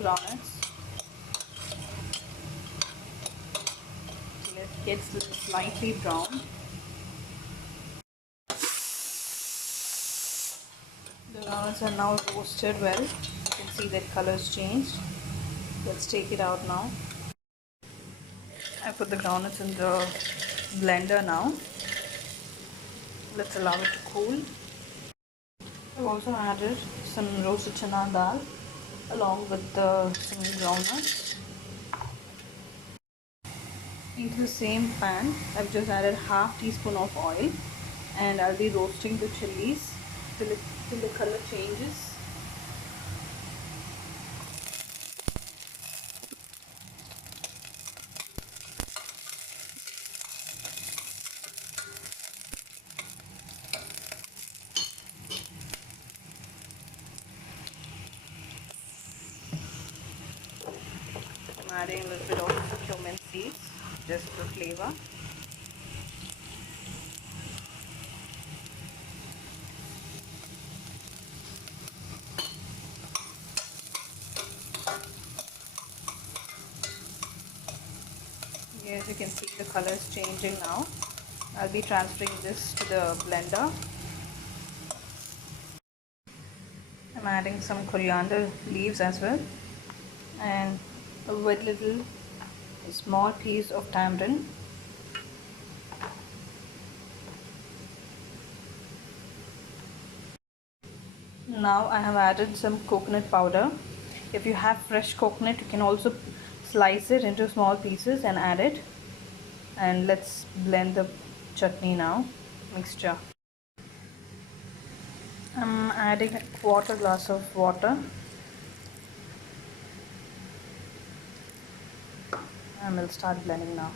groundnuts. Till it gets slightly brown. The groundnuts are now roasted well. You can see that color's changed. Let's take it out now. I put the groundnuts in the blender now. Let's allow it to cool. I've also added some roasted chana dal along with the some groundnuts. Into the same pan, I've just added half teaspoon of oil, and I'll be roasting the chillies till the color changes. I'm adding a little bit of cumin seeds just for flavor. As you can see, the color is changing now. I'll be transferring this to the blender. I'm adding some coriander leaves as well, and a little small piece of tamarind. Now I have added some coconut powder. If you have fresh coconut, you can also slice it into small pieces and add it. And let's blend the chutney now, mixture. I'm adding a quarter glass of water. And we'll start blending now.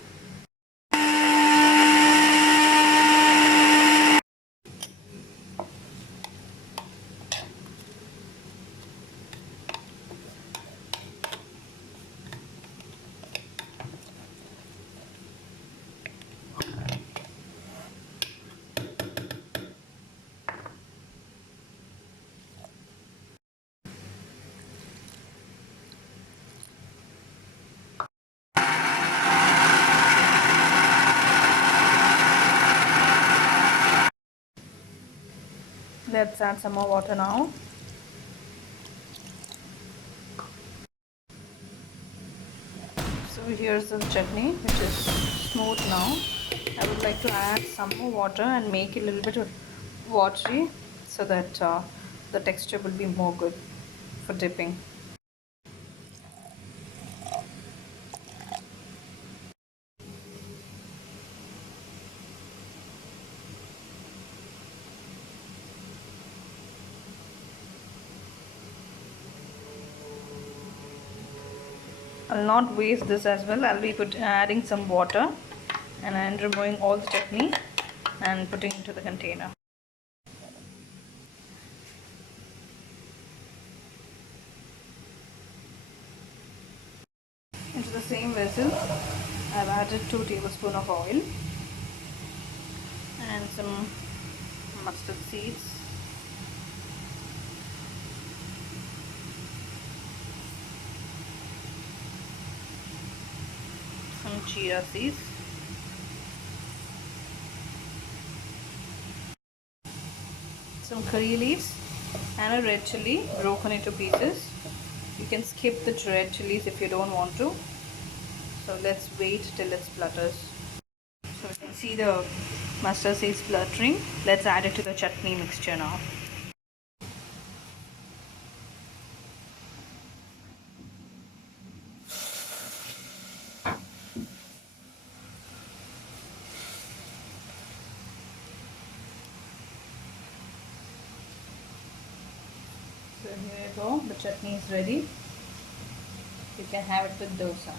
Let's add some more water now. So here's the chutney, which is smooth now. I would like to add some more water and make it a little bit watery so that the texture will be more good for dipping. I'll not waste this as well. I'll be adding some water, and I'm removing all the chutney and putting it into the container. Into the same vessel, I've added 2 tablespoons of oil and some mustard seeds. Some chia seeds, some curry leaves, and a red chilli broken into pieces. You can skip the red chillies if you don't want to. So let's wait till it splutters. So you can see the mustard seeds spluttering. Let's add it to the chutney mixture now. So here you go, the chutney is ready. You can have it with dosa.